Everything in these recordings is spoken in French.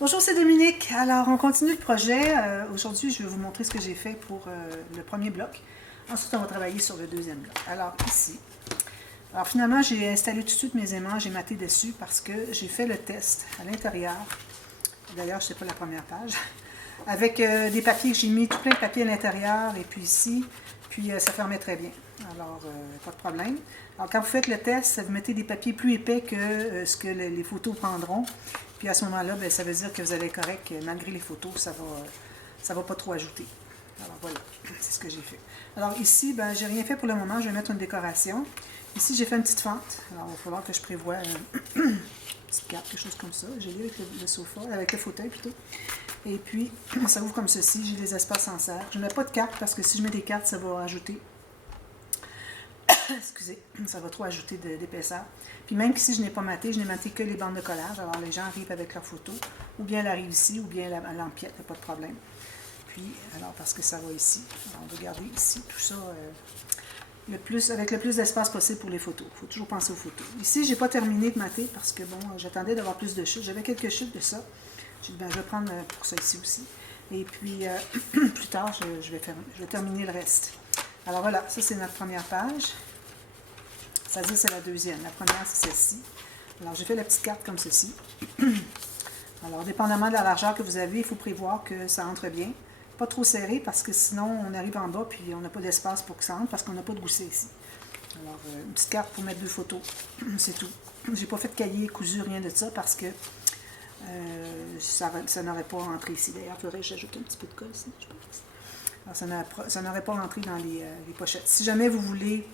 Bonjour, c'est Dominique. Alors, on continue le projet. Aujourd'hui, je vais vous montrer ce que j'ai fait pour le premier bloc. Ensuite, on va travailler sur le deuxième bloc. Alors, ici. Alors, finalement, j'ai installé tout de suite mes aimants. J'ai maté dessus parce que j'ai fait le test à l'intérieur. D'ailleurs, ce n'est pas la première page. Avec des papiers que j'ai mis, tout plein de papiers à l'intérieur. Et puis ici, puis ça fermait très bien. Alors, pas de problème. Alors, quand vous faites le test, vous mettez des papiers plus épais que ce que les photos prendront. Puis à ce moment-là, ben, ça veut dire que vous allez correct, malgré les photos, ça va pas trop ajouter. Alors voilà, c'est ce que j'ai fait. Alors ici, ben, j'ai rien fait pour le moment, je vais mettre une décoration. Ici, j'ai fait une petite fente. Alors il va falloir que je prévoie une petite carte, quelque chose comme ça. J'ai lu avec le sofa, avec le fauteuil plutôt. Et puis, ça ouvre comme ceci, j'ai des espaces en serre. Je ne mets pas de cartes parce que si je mets des cartes, ça va ajouter excusez, ça va trop ajouter d'épaisseur. Puis même si je n'ai pas maté, je n'ai maté que les bandes de collage. Alors les gens arrivent avec leurs photos, ou bien elle arrive ici, ou bien elle empiète, il n'y a pas de problème. Puis, alors parce que ça va ici. Alors, on va garder ici tout ça avec le plus d'espace possible pour les photos. Il faut toujours penser aux photos. Ici, je n'ai pas terminé de mater parce que bon, j'attendais d'avoir plus de chutes. J'avais quelques chutes de ça. J'ai dit, ben, je vais prendre pour ça ici aussi. Et puis, plus tard, je vais terminer le reste. Alors voilà, ça c'est notre première page. C'est-à-dire c'est la deuxième. La première, c'est celle-ci. Alors, j'ai fait la petite carte comme ceci. Alors, dépendamment de la largeur que vous avez, il faut prévoir que ça entre bien. Pas trop serré parce que sinon, on arrive en bas puis on n'a pas d'espace pour que ça entre parce qu'on n'a pas de gousset ici. Alors, une petite carte pour mettre deux photos. C'est tout. J'ai pas fait de cahier cousu, rien de ça parce que ça n'aurait pas entré ici. D'ailleurs, il faudrait que j'ajoute un petit peu de colle ici, je pense. Alors, ça n'aurait pas rentré dans les pochettes. Si jamais vous voulez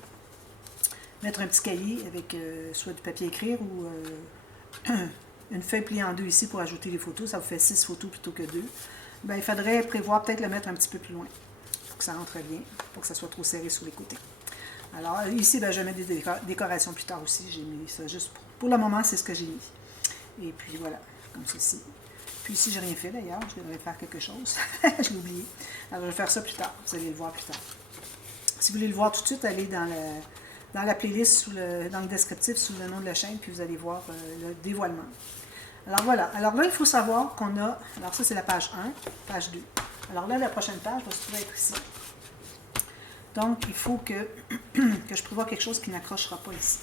mettre un petit cahier avec soit du papier à écrire ou une feuille pliée en deux ici pour ajouter les photos. Ça vous fait 6 photos plutôt que 2. Ben, il faudrait prévoir peut-être le mettre un petit peu plus loin pour que ça rentre bien, pour que ça soit trop serré sur les côtés. Alors ici, ben, je vais mettre des décorations plus tard aussi. J'ai mis ça juste pour le moment, c'est ce que j'ai mis. Et puis voilà, comme ceci. Puis ici, j'ai rien fait d'ailleurs. Je devrais faire quelque chose. Je l'ai oublié. Alors je vais faire ça plus tard. Vous allez le voir plus tard. Si vous voulez le voir tout de suite, allez dans la playlist, dans le descriptif, sous le nom de la chaîne, puis vous allez voir le dévoilement. Alors voilà. Alors là, il faut savoir qu'on a... Alors ça, c'est la page 1, page 2. Alors là, la prochaine page va se trouver être ici. Donc, il faut que je prévoie quelque chose qui n'accrochera pas ici.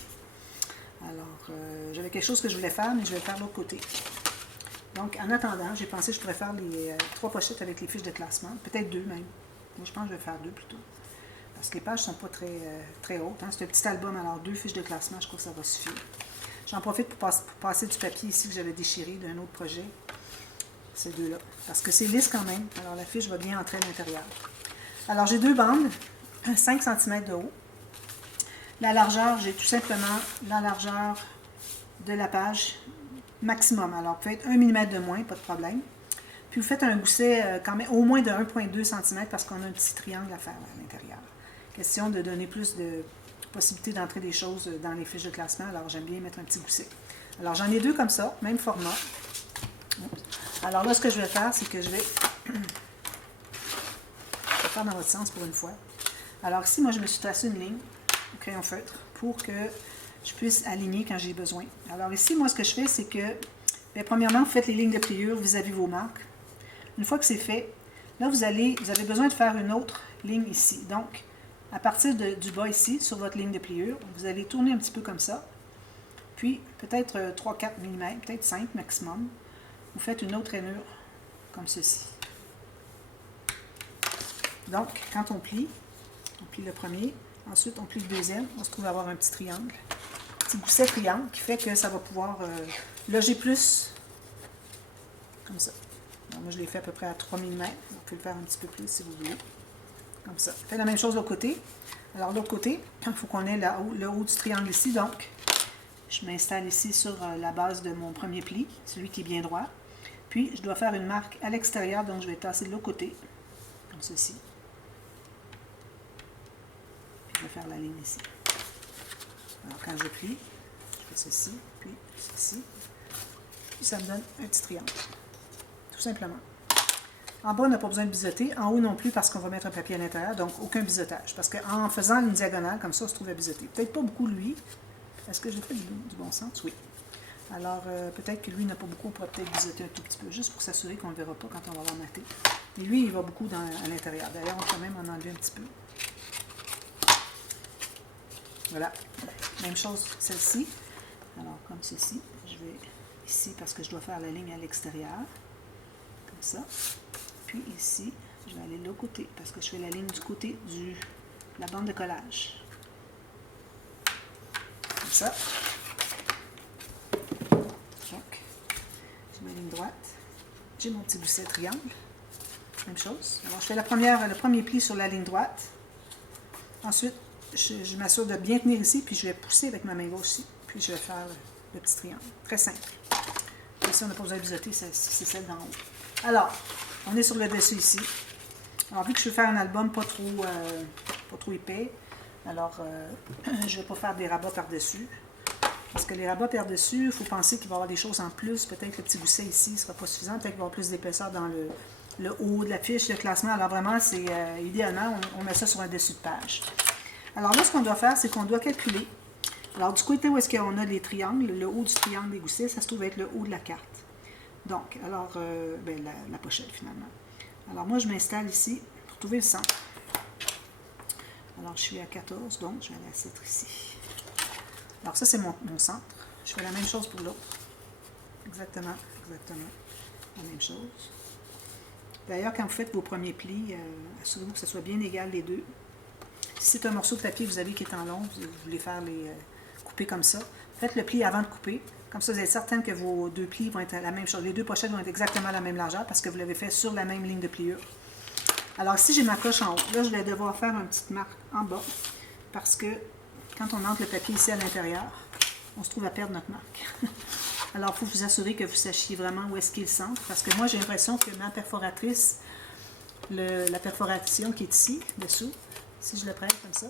Alors, j'avais quelque chose que je voulais faire, mais je vais le faire de l'autre côté. Donc, en attendant, j'ai pensé que je pourrais faire les 3 pochettes avec les fiches de classement. Peut-être 2 même. Moi, je pense que je vais faire 2 plutôt. Parce que les pages ne sont pas très hautes. Hein. C'est un petit album, alors 2 fiches de classement, je crois que ça va suffire. J'en profite pour passer du papier ici que j'avais déchiré d'un autre projet. Ces deux-là. Parce que c'est lisse quand même. Alors la fiche va bien entrer à l'intérieur. Alors j'ai 2 bandes, 5 cm de haut. La largeur, j'ai tout simplement la largeur de la page maximum. Alors vous faites 1 mm de moins, pas de problème. Puis vous faites un gousset quand même au moins de 1,2 cm parce qu'on a un petit triangle à faire à l'intérieur. Question de donner plus de possibilités d'entrer des choses dans les fiches de classement. Alors, j'aime bien mettre un petit gousset. Alors, j'en ai 2 comme ça, même format. Alors là, ce que je vais faire, c'est que je vais faire dans votre sens pour une fois. Alors ici, moi, je me suis tracé une ligne au crayon feutre pour que je puisse aligner quand j'ai besoin. Alors ici, moi, ce que je fais, c'est que, bien, premièrement, vous faites les lignes de pliure vis-à-vis vos marques. Une fois que c'est fait, là, vous avez besoin de faire une autre ligne ici. Donc, à partir du bas ici, sur votre ligne de pliure, vous allez tourner un petit peu comme ça. Puis, peut-être 3-4 mm, peut-être 5 maximum. Vous faites une autre rainure, comme ceci. Donc, quand on plie le premier, ensuite on plie le deuxième, on se trouve à avoir un petit triangle. Un petit gousset triangle qui fait que ça va pouvoir loger plus, comme ça. Alors, moi, je l'ai fait à peu près à 3 mm. On peut le faire un petit peu plus si vous voulez. Comme ça. Faites la même chose de l'autre côté. Alors, de l'autre côté, il faut qu'on ait le haut du triangle ici. Donc, je m'installe ici sur la base de mon premier pli, celui qui est bien droit. Puis, je dois faire une marque à l'extérieur, donc je vais tasser de l'autre côté, comme ceci. Puis, je vais faire la ligne ici. Alors, quand je plie, je fais ceci, puis ceci. Puis, ça me donne un petit triangle. Tout simplement. En bas, on n'a pas besoin de biseauter. En haut non plus, parce qu'on va mettre un papier à l'intérieur. Donc, aucun biseautage. Parce qu'en faisant une diagonale, comme ça, on se trouve à biseauter. Peut-être pas beaucoup, lui. Est-ce que j'ai fait du bon sens? Oui. Alors, peut-être que lui n'a pas beaucoup, on pourrait peut-être biseauter un tout petit peu, juste pour s'assurer qu'on ne le verra pas quand on va avoir maté. Mais lui, il va beaucoup à l'intérieur. D'ailleurs, on peut même en enlever un petit peu. Voilà. Même chose celle-ci. Alors, comme ceci, je vais ici parce que je dois faire la ligne à l'extérieur. Comme ça. Puis ici, je vais aller de l'autre côté parce que je fais la ligne du côté de la bande de collage. Comme ça. Donc, j'ai ma ligne droite. J'ai mon petit gousset triangle. Même chose. Alors, je fais le premier pli sur la ligne droite. Ensuite, je m'assure de bien tenir ici, puis je vais pousser avec ma main gauche ici. Puis je vais faire le petit triangle. Très simple. Ici, on n'a pas besoin de biseauter, c'est celle d'en haut. Alors, on est sur le dessus ici. Alors, vu que je veux faire un album pas trop épais, alors je ne vais pas faire des rabats par-dessus. Parce que les rabats par-dessus, il faut penser qu'il va y avoir des choses en plus. Peut-être que le petit gousset ici ne sera pas suffisant. Peut-être qu'il va y avoir plus d'épaisseur dans le haut de la fiche de classement. Alors vraiment, c'est idéalement, on met ça sur un dessus de page. Alors là, ce qu'on doit faire, c'est qu'on doit calculer. Alors du côté où est-ce qu'on a les triangles, le haut du triangle des goussets, ça se trouve être le haut de la carte. Donc, alors, la pochette finalement. Alors moi, je m'installe ici pour trouver le centre. Alors je suis à 14, donc je vais aller à 7 ici. Alors ça, c'est mon centre. Je fais la même chose pour l'autre. Exactement la même chose. D'ailleurs, quand vous faites vos premiers plis, assurez-vous que ce soit bien égal les deux. Si c'est un morceau de papier que vous avez qui est en long, vous voulez faire les couper comme ça, faites le pli avant de couper. Comme ça, vous êtes certaine que vos deux plis vont être la même chose. Les deux pochettes vont être exactement la même largeur parce que vous l'avez fait sur la même ligne de pliure. Alors ici, j'ai ma coche en haut. Là, je vais devoir faire une petite marque en bas parce que quand on entre le papier ici à l'intérieur, on se trouve à perdre notre marque. Alors, il faut vous assurer que vous sachiez vraiment où est-ce qu'il est le centre parce que moi, j'ai l'impression que ma perforatrice, la perforation qui est ici, dessous, si je le prends comme ça,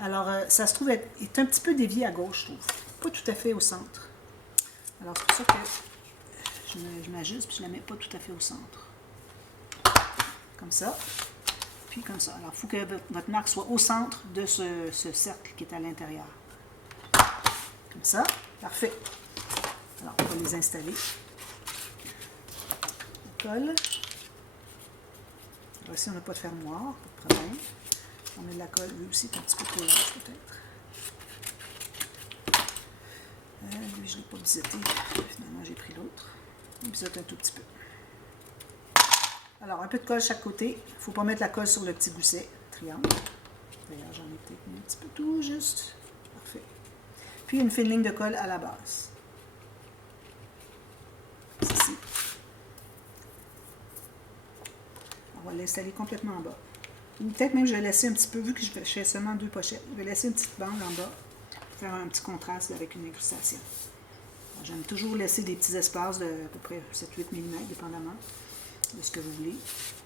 alors ça se trouve est un petit peu dévié à gauche, je trouve. Pas tout à fait au centre. Alors, c'est pour ça que je m'ajuste puis je ne la mets pas tout à fait au centre. Comme ça. Puis comme ça. Alors, il faut que votre marque soit au centre de ce cercle qui est à l'intérieur. Comme ça. Parfait. Alors, on va les installer. On colle. Alors, ici, on n'a pas de fermoir, pas de problème. On met de la colle, lui aussi, un petit peu trop large peut-être. Lui, je ne l'ai pas biseauté. Finalement, j'ai pris l'autre. On biseaute un tout petit peu. Alors, un peu de colle chaque côté. Il ne faut pas mettre la colle sur le petit gousset triangle. D'ailleurs, j'en ai peut-être mis un petit peu tout juste. Parfait. Puis, une fine ligne de colle à la base. Ici. On va l'installer complètement en bas. Ou peut-être même je vais laisser un petit peu, vu que je fais seulement deux pochettes, je vais laisser une petite bande en bas pour faire un petit contraste avec une incrustation. J'aime toujours laisser des petits espaces de à peu près 7-8 mm, dépendamment de ce que vous voulez,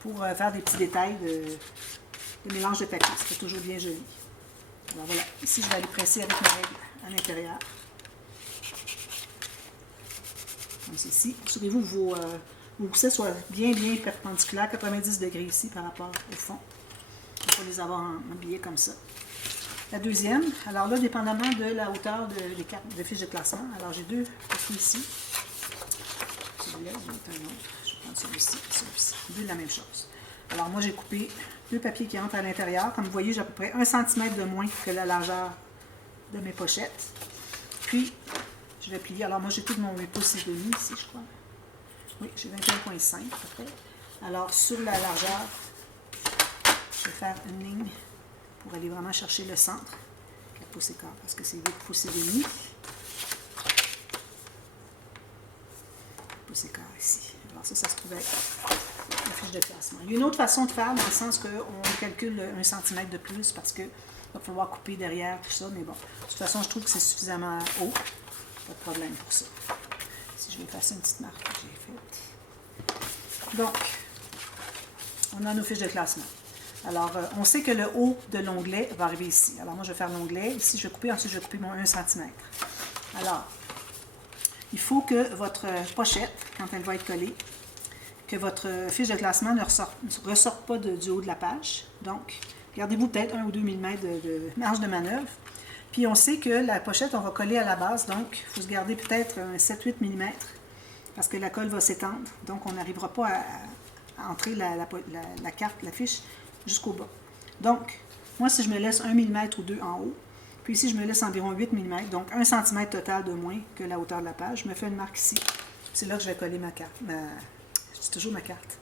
pour faire des petits détails de mélange de papier. C'est toujours bien joli. Alors voilà, ici je vais aller presser avec ma règle à l'intérieur. Comme ceci. Assurez-vous que vos goussets soient bien perpendiculaires, 90 degrés ici par rapport au fond. Il faut les avoir habillés comme ça. La deuxième, alors là, dépendamment de la hauteur des cartes de fiches de classement, alors j'ai deux papiers ici. Celui-là, je vais mettre un autre. Je vais prendre celui-ci et celui-ci. Deux de la même chose. Alors moi, j'ai coupé deux papiers qui entrent à l'intérieur. Comme vous voyez, j'ai à peu près 1 cm de moins que la largeur de mes pochettes. Puis, je vais plier. Alors moi, j'ai tout mon 8 pouces et demi ici, je crois. Oui, j'ai 21,5 à peu près. Alors, sur la largeur, je vais faire une ligne pour aller vraiment chercher le centre. 4 pouces et quart, parce que c'est 8 pouces et demi. 4 pouces et quart ici. Alors ça se trouve être la fiche de classement. Il y a une autre façon de faire, dans le sens qu'on calcule 1 cm de plus, parce qu'il va falloir couper derrière, tout ça. Mais bon, de toute façon, je trouve que c'est suffisamment haut. Pas de problème pour ça. Si je vais effacer une petite marque que j'ai faite. Donc, on a nos fiches de classement. Alors, on sait que le haut de l'onglet va arriver ici. Alors, moi, je vais faire l'onglet. Ici, je vais couper. Ensuite, je vais couper mon 1 cm. Alors, il faut que votre pochette, quand elle va être collée, que votre fiche de classement ne ressorte pas du haut de la page. Donc, gardez-vous peut-être 1 ou 2 mm de marge de manœuvre. Puis on sait que la pochette, on va coller à la base, donc il faut se garder peut-être un 7-8 mm parce que la colle va s'étendre. Donc on n'arrivera pas à entrer la carte, la fiche, jusqu'au bas. Donc, moi, si je me laisse 1 mm ou 2 en haut, puis ici, je me laisse environ 8 mm, donc 1 cm total de moins que la hauteur de la page, je me fais une marque ici. C'est là que je vais coller ma carte. Je dis toujours ma carte.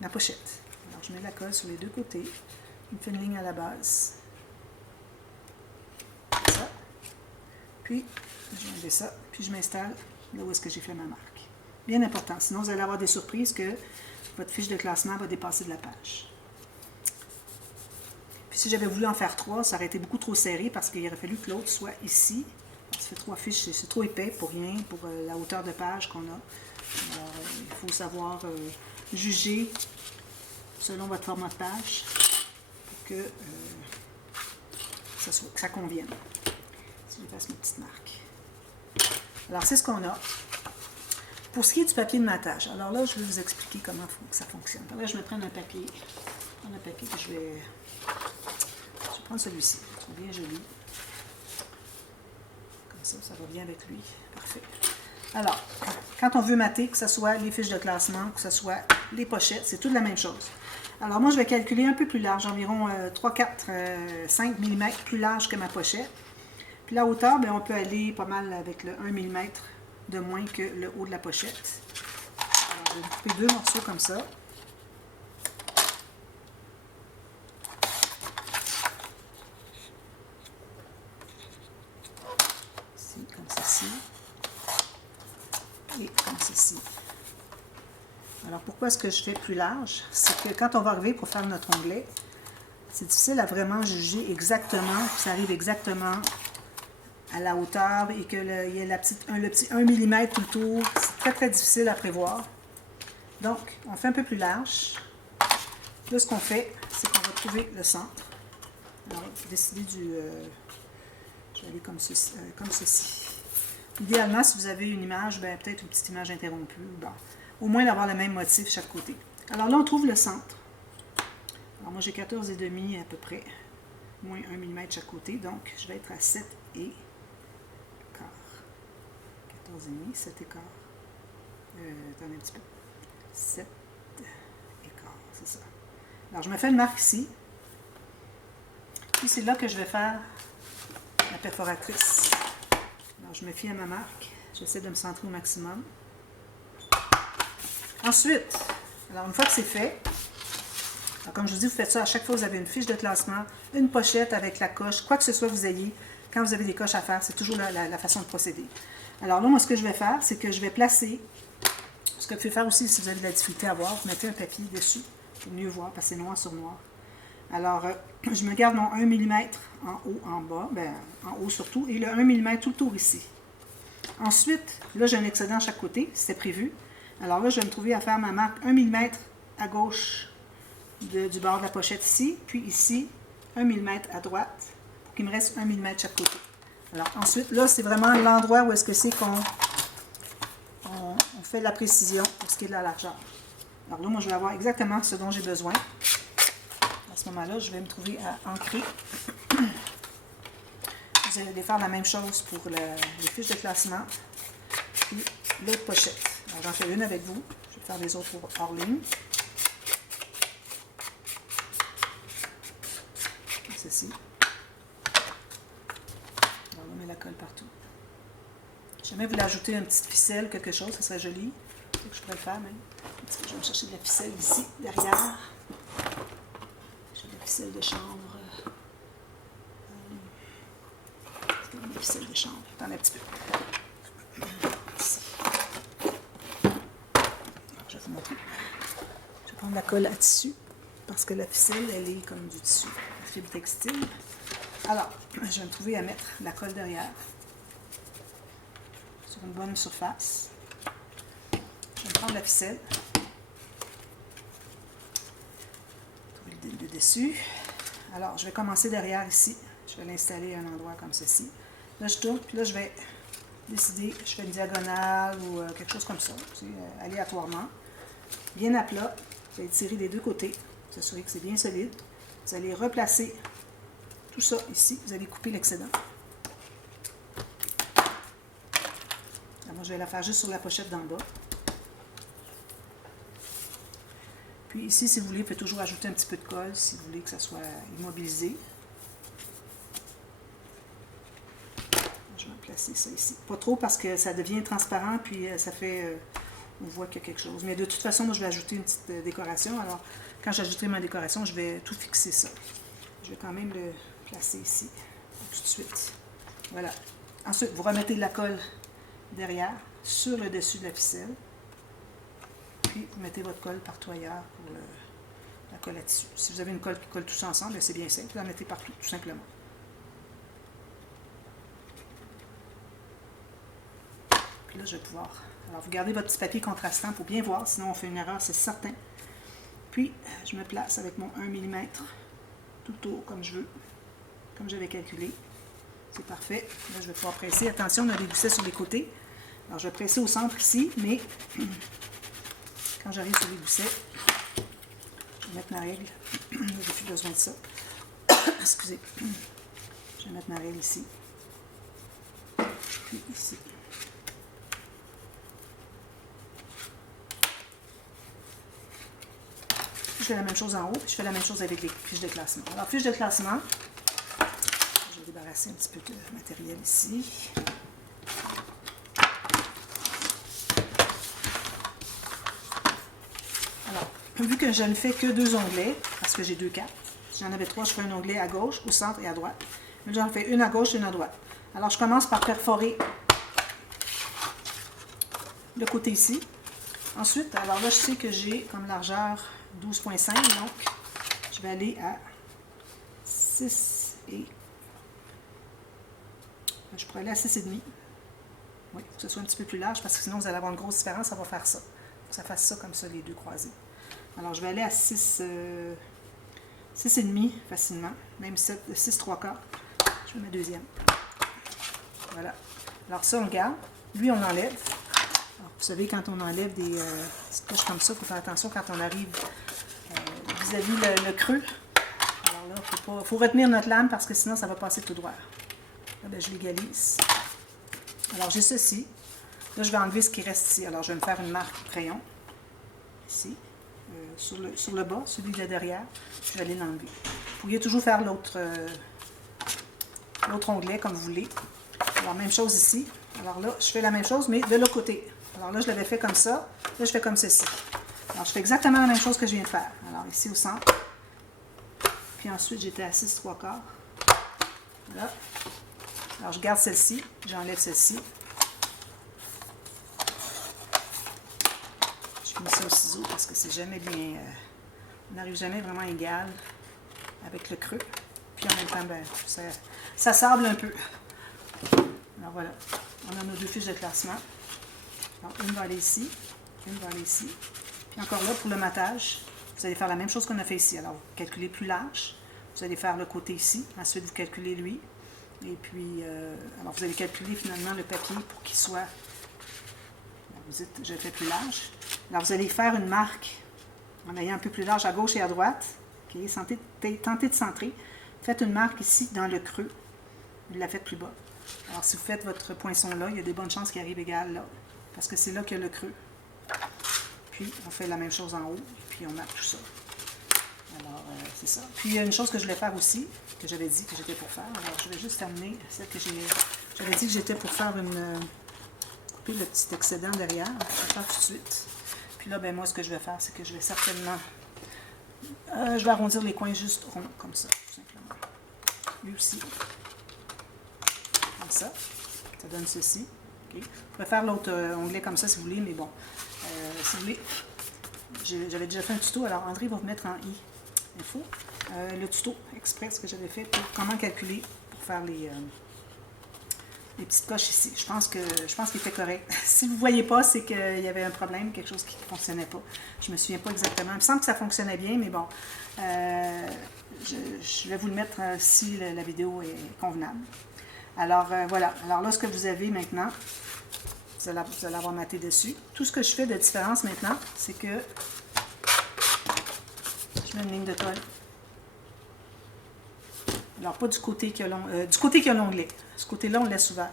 Ma pochette. Alors, je mets la colle sur les deux côtés. Je me fais une ligne à la base. Comme ça. Puis, je vais enlever ça. Puis, je m'installe là où est-ce que j'ai fait ma marque. Bien important. Sinon, vous allez avoir des surprises que votre fiche de classement va dépasser de la page. Puis si j'avais voulu en faire 3, ça aurait été beaucoup trop serré parce qu'il aurait fallu que l'autre soit ici. Ça fait 3 fiches, c'est trop épais pour rien, pour la hauteur de page qu'on a. Alors, il faut savoir juger selon votre format de page pour que ça convienne. Si je fasse mes petites marques. Alors, c'est ce qu'on a. Pour ce qui est du papier de matage, alors là, je vais vous expliquer comment ça fonctionne. Alors là, je vais prendre un papier. Je vais prendre celui-ci. C'est bien joli. Comme ça va bien avec lui. Parfait. Alors, quand on veut mater, que ce soit les fiches de classement, que ce soit les pochettes, c'est toute la même chose. Alors moi, je vais calculer un peu plus large, environ 3, 4, 5 mm plus large que ma pochette. Puis la hauteur, bien, on peut aller pas mal avec le 1 mm de moins que le haut de la pochette. Alors, je vais couper 2 morceaux comme ça. Ici, comme ceci. Et comme ceci. Alors, pourquoi est-ce que je fais plus large? C'est que quand on va arriver pour faire notre onglet, c'est difficile à vraiment juger exactement, que ça arrive exactement à la hauteur et qu'il y ait le petit 1 mm tout le tour. C'est très, très difficile à prévoir. Donc, on fait un peu plus large. Là, ce qu'on fait, c'est qu'on va trouver le centre. Alors, décider du... je vais aller comme ceci. Idéalement, si vous avez une image, ben, peut-être une petite image interrompue. Bon, au moins d'avoir le même motif chaque côté. Alors là, on trouve le centre. Alors moi, j'ai 14,5 à peu près, moins 1 mm chaque côté. Donc, je vais être à 7 et quart. 14,5, 7 et quart. Attendez un petit peu. 7 et quart, c'est ça. Alors, je me fais une marque ici. Puis, c'est là que je vais faire la perforatrice. Alors, je me fie à ma marque. J'essaie de me centrer au maximum. Ensuite, alors une fois que c'est fait, alors comme je vous dis, vous faites ça à chaque fois que vous avez une fiche de classement, une pochette avec la coche, quoi que ce soit que vous ayez, quand vous avez des coches à faire, c'est toujours la façon de procéder. Alors là, moi, ce que je vais faire, c'est que je vais placer, ce que vous pouvez faire aussi si vous avez de la difficulté à voir, vous mettez un papier dessus pour mieux voir, parce que c'est noir sur noir. Alors, je me garde mon 1 mm en haut, en bas, ben, en haut surtout, et le 1 mm tout le tour ici. Ensuite, là, j'ai un excédent à chaque côté, c'était prévu. Alors là, je vais me trouver à faire ma marque 1 mm à gauche du bord de la pochette ici, puis ici, 1 mm à droite, pour qu'il me reste 1 mm de chaque côté. Alors ensuite, là, c'est vraiment l'endroit où est-ce que c'est qu'on fait de la précision pour ce qui est de la largeur. Alors là, moi, je vais avoir exactement ce dont j'ai besoin. À ce moment-là, je vais me trouver à ancrer. Vous allez faire la même chose pour les fiches de classement, puis l'autre pochette. Alors, j'en fais une avec vous. Je vais faire les autres hors ligne. Comme ceci. Alors, on met la colle partout. Si jamais vous voulez ajouter une petite ficelle, quelque chose, ça serait joli. C'est que je pourrais le faire même. Je vais me chercher de la ficelle ici, derrière. J'ai de la ficelle de chanvre. La ficelle de chanvre. Attendez un petit peu. Je vais vous montrer. Je vais prendre la colle à tissu parce que la ficelle, elle est comme du tissu, la fibre textile. Alors, je vais me trouver à mettre la colle derrière sur une bonne surface. Je vais prendre la ficelle, trouver le dessus. Alors, je vais commencer derrière ici. Je vais l'installer à un endroit comme ceci. Là, je tourne, puis là, je vais décider, je fais une diagonale ou quelque chose comme ça, aléatoirement. Bien à plat, vous allez tirer des deux côtés, vous assurer que c'est bien solide. Vous allez replacer tout ça ici, vous allez couper l'excédent. Alors, je vais la faire juste sur la pochette d'en bas. Puis ici, si vous voulez, vous pouvez toujours ajouter un petit peu de colle si vous voulez que ça soit immobilisé. Je vais placer ça ici. Pas trop parce que ça devient transparent, puis ça fait... on voit qu'il y a quelque chose. Mais de toute façon, moi, je vais ajouter une petite décoration. Alors, quand j'ajouterai ma décoration, je vais tout fixer ça. Je vais quand même le placer ici, tout de suite. Voilà. Ensuite, vous remettez de la colle derrière, sur le dessus de la ficelle. Puis, vous mettez votre colle partout ailleurs pour la colle là-dessus. Si vous avez une colle qui colle tous ensemble, c'est bien simple. Vous la mettez partout, tout simplement. Puis là, je vais pouvoir... Alors, vous gardez votre petit papier contrastant pour bien voir, sinon on fait une erreur, c'est certain. Puis, je me place avec mon 1 mm tout autour, comme je veux, comme j'avais calculé. C'est parfait. Là, je vais pouvoir presser. Attention, on a des goussets sur les côtés. Alors, je vais presser au centre ici, mais quand j'arrive sur les goussets, je vais mettre ma règle. Je n'ai plus besoin de ça. Excusez. Je vais mettre ma règle ici. Puis ici. Je fais la même chose en haut, puis je fais la même chose avec les fiches de classement. Alors, fiches de classement, je vais débarrasser un petit peu de matériel ici. Alors, vu que je ne fais que 2 onglets, parce que j'ai 2 cartes, si j'en avais 3, je ferais un onglet à gauche, au centre et à droite. Mais j'en fais une à gauche et une à droite. Alors, je commence par perforer le côté ici. Ensuite, alors là, je sais que j'ai comme largeur 12,5, donc je vais aller à 6 et... Je pourrais aller à 6,5. Oui, il faut que ce soit un petit peu plus large, parce que sinon vous allez avoir une grosse différence, ça va faire ça. Il faut que ça fasse ça comme ça, les deux croisés. Alors, je vais aller à 6,5 facilement, même 6 3/4. Je vais mettre deuxième. Voilà. Alors ça, on garde. Lui, on l'enlève. Vous savez, quand on enlève des petites couches comme ça, il faut faire attention quand on arrive vis-à-vis le creux. Alors là, il faut retenir notre lame parce que sinon, ça va passer tout droit. Là, ben, je l'égalise. Alors, j'ai ceci. Là, je vais enlever ce qui reste ici. Alors, je vais me faire une marque crayon. Ici. Sur le bas, celui de derrière. Je vais aller l'enlever. Vous pourriez toujours faire l'autre onglet comme vous voulez. Alors, même chose ici. Alors là, je fais la même chose, mais de l'autre côté. Alors là, je l'avais fait comme ça. Là, je fais comme ceci. Alors, je fais exactement la même chose que je viens de faire. Alors, ici au centre. Puis ensuite, j'étais à 6 3/4. Voilà. Alors, je garde celle-ci. J'enlève celle-ci. Je finis ça au ciseau parce que c'est jamais bien... on n'arrive jamais vraiment égal avec le creux. Puis en même temps, ben, ça sable un peu. Alors voilà. On a nos 2 fiches de classement. Alors, une va aller ici, une va aller ici. Puis encore là, pour le matage, vous allez faire la même chose qu'on a fait ici. Alors, vous calculez plus large. Vous allez faire le côté ici. Ensuite, vous calculez lui. Et puis, alors vous allez calculer finalement le papier pour qu'il soit... Vous dites, je le fais plus large. Alors, vous allez faire une marque en ayant un peu plus large à gauche et à droite. Okay? Tentez de centrer. Faites une marque ici dans le creux. Vous la faites plus bas. Alors, si vous faites votre poinçon là, il y a des bonnes chances qu'il arrive égal là. Parce que c'est là qu'il y a le creux. Puis, on fait la même chose en haut. Puis, on marque tout ça. Alors, c'est ça. Puis, il y a une chose que je voulais faire aussi, que j'avais dit que j'étais pour faire. Alors, je vais juste terminer celle que j'avais dit que j'étais pour faire couper le petit excédent derrière. Je vais le faire tout de suite. Puis là, ben moi, ce que je vais faire, c'est que je vais certainement... je vais arrondir les coins juste ronds, comme ça, tout simplement. Lui aussi. Comme ça. Ça donne ceci. Okay. Vous pouvez faire l'autre onglet comme ça si vous voulez, mais bon, si vous voulez, j'avais déjà fait un tuto, alors André va vous mettre en info le tuto express que j'avais fait pour comment calculer, pour faire les petites coches ici. Je pense qu'il était correct. Si vous ne voyez pas, c'est qu'il y avait un problème, quelque chose qui ne fonctionnait pas. Je ne me souviens pas exactement. Il me semble que ça fonctionnait bien, mais bon, je vais vous le mettre si la vidéo est convenable. Alors, voilà. Alors là, ce que vous avez maintenant, vous allez avoir maté dessus. Tout ce que je fais de différence maintenant, c'est que je mets une ligne de colle. Alors, pas du côté qui a l'onglet. Ce côté-là, on laisse ouvert.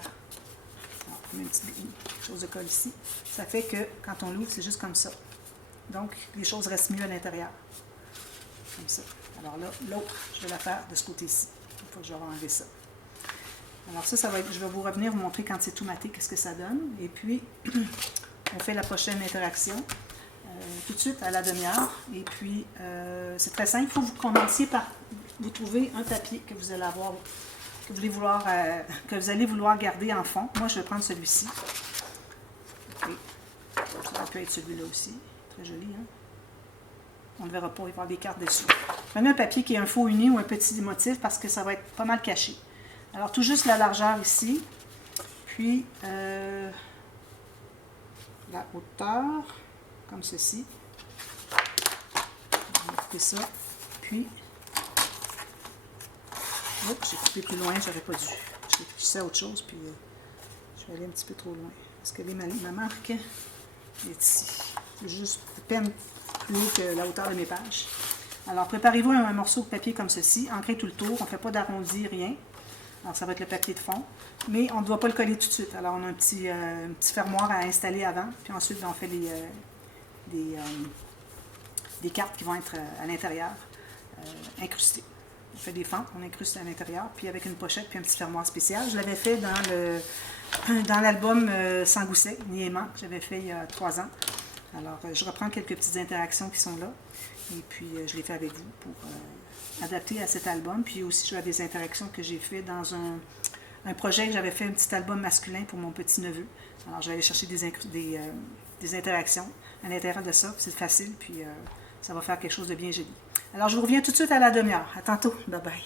Alors, on met une petite chose de colle ici. Ça fait que quand on l'ouvre, c'est juste comme ça. Donc, les choses restent mieux à l'intérieur. Comme ça. Alors là, l'autre, je vais la faire de ce côté-ci. Une fois que je vais enlever ça. Alors ça va être, je vais vous revenir vous montrer quand c'est tout maté, qu'est-ce que ça donne. Et puis, on fait la prochaine interaction tout de suite à la demi-heure. Et puis, c'est très simple. Il faut que vous commenciez par vous trouver un papier que vous allez avoir, que vous allez vouloir garder en fond. Moi, je vais prendre celui-ci. Okay. Ça peut être celui-là aussi. Très joli, hein? On ne verra pas, il va y avoir des cartes dessus. Prenez un papier qui est un faux uni ou un petit motif parce que ça va être pas mal caché. Alors, tout juste la largeur ici, puis la hauteur, comme ceci. On va couper ça, puis, j'ai coupé plus loin, j'aurais pas dû. J'ai poussé à autre chose, puis je vais aller un petit peu trop loin. Parce que ma marque est ici. C'est juste à peine plus haut que la hauteur de mes pages. Alors, préparez-vous un morceau de papier comme ceci, ancrez tout le tour, on ne fait pas d'arrondi, rien. Alors, ça va être le papier de fond, mais on ne doit pas le coller tout de suite. Alors, on a un petit fermoir à installer avant, puis ensuite, on fait des cartes qui vont être à l'intérieur, incrustées. On fait des fentes, on incruste à l'intérieur, puis avec une pochette, puis un petit fermoir spécial. Je l'avais fait dans l'album Sans gousset, ni aimant, que j'avais fait il y a 3 ans. Alors, je reprends quelques petites interactions qui sont là, et puis je les fais avec vous pour adapter à cet album. Puis aussi, je vais des interactions que j'ai fait dans un projet que j'avais fait, un petit album masculin pour mon petit-neveu. Alors, je vais aller chercher des interactions à l'intérieur de ça, c'est facile, puis ça va faire quelque chose de bien joli. Alors, je vous reviens tout de suite à la demi-heure. À tantôt. Bye bye.